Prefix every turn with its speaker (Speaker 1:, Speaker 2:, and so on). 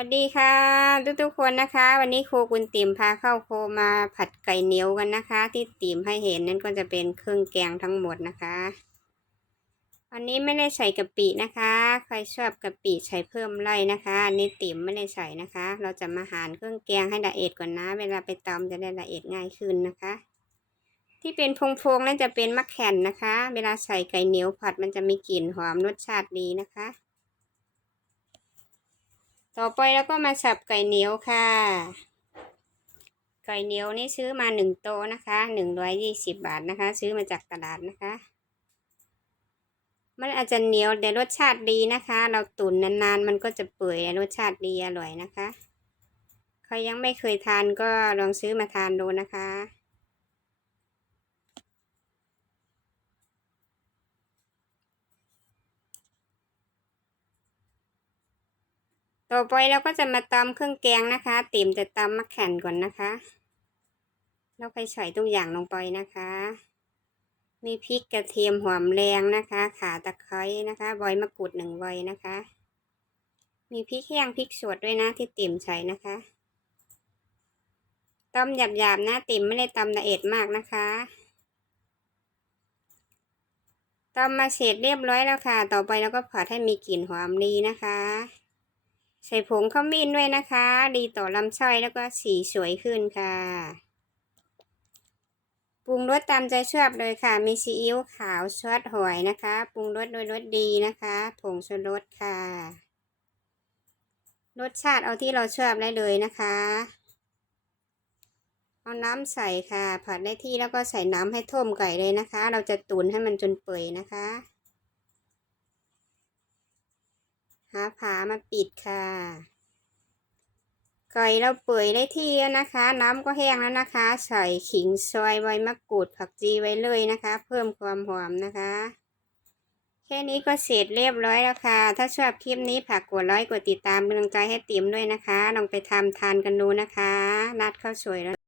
Speaker 1: วัสดีค่ะทุกทุกๆคนนะคะ วันนี้ครูกุณติ๋มพาเข้าโคมาผัดไก่เหนียวกันนะคะ ที่ติ๋มให้เห็นนั่นก็จะเป็นเครื่องแกงทั้งหมดนะคะอันนี้ไม่ได้ใส่กะปินะคะ ใครชอบกะปิใส่เพิ่มไล่นะคะอันนี้ติ๋มไม่ได้ใส่นะคะ เราจะมาหารเครื่องแกงให้ละเอียดก่อนนะ เวลาไปตำจะได้ละเอียดง่ายขึ้นนะคะ ที่เป็นพงๆนั่นจะเป็นมะแขนนะคะ เวลาใส่ไก่เหนียวผัดมันจะมีกลิ่นหอมรสชาติดีนะคะ ต่อไปแล้วก็มาสับไก่เหนียวค่ะ ไก่เหนียวนี่ซื้อมาหนึ่งโตนะคะหนึ่งร้อยยี่สิบบาทนะคะ ซื้อมาจากตลาดนะคะ มันอาจจะเหนียวแต่รสชาติดีนะคะ เราตุ๋นนานๆ มันก็จะเปื่อยรสชาติดีอร่อยนะคะ ใครยังไม่เคยทานก็ลองซื้อมาทานดูนะคะ ต่อไปเราก็จะมาตำเครื่องแกงนะคะติ่มจะตำมะแข่นก่อนนะคะแล้วค่อยใส่ทุกอย่างลงไปนะคะ มีพริกกระเทียมหอมแรงนะคะ ขาตะไคร้นะคะใบมะกรูดหนึ่งใบนะคะ มีพริกแห้งพริกสดด้วยนะที่ติ่มใส่นะคะตำหยาบๆนะติ่มไม่ได้ตำละเอียดมากนะคะตำมาเสร็จเรียบร้อยแล้วค่ะ ต่อไปเราก็ผัดให้มีกลิ่นหอมดีนะคะ ใส่ผงขมิ้นด้วยนะคะ ดีต่อลำไส้แล้วก็สีสวยขึ้นค่ะ ปรุงรสตามใจชอบเลยค่ะ มีซีอิ๊วขาวซอสหอยนะคะ ปรุงรสโดยรสดีนะคะ ผงชูรสค่ะ รสชาติเอาที่เราชอบได้เลยนะคะ เอาน้ำใส่ค่ะ ผัดได้ที่แล้วก็ใส่น้ำให้ท่วมไก่เลยนะคะ เราจะตุ๋นให้มันจนเปื่อยนะคะ หาผามาปิดค่ะ ไก่เราเปื่อยได้ที่แล้วนะคะ น้ำก็แห้งแล้วนะคะ ใส่ขิงซอยใบมะกรูดผักจีไว้เลยนะคะ เพิ่มความหอมนะคะแค่นี้ก็เสร็จเรียบร้อยแล้วค่ะ ถ้าชอบคลิปนี้ฝากกดไลค์กดติดตามเป็นกำลังใจให้ติ๋มด้วยนะคะ ลองไปทำทานกันดูนะคะรัดข้าวสวยแล้ว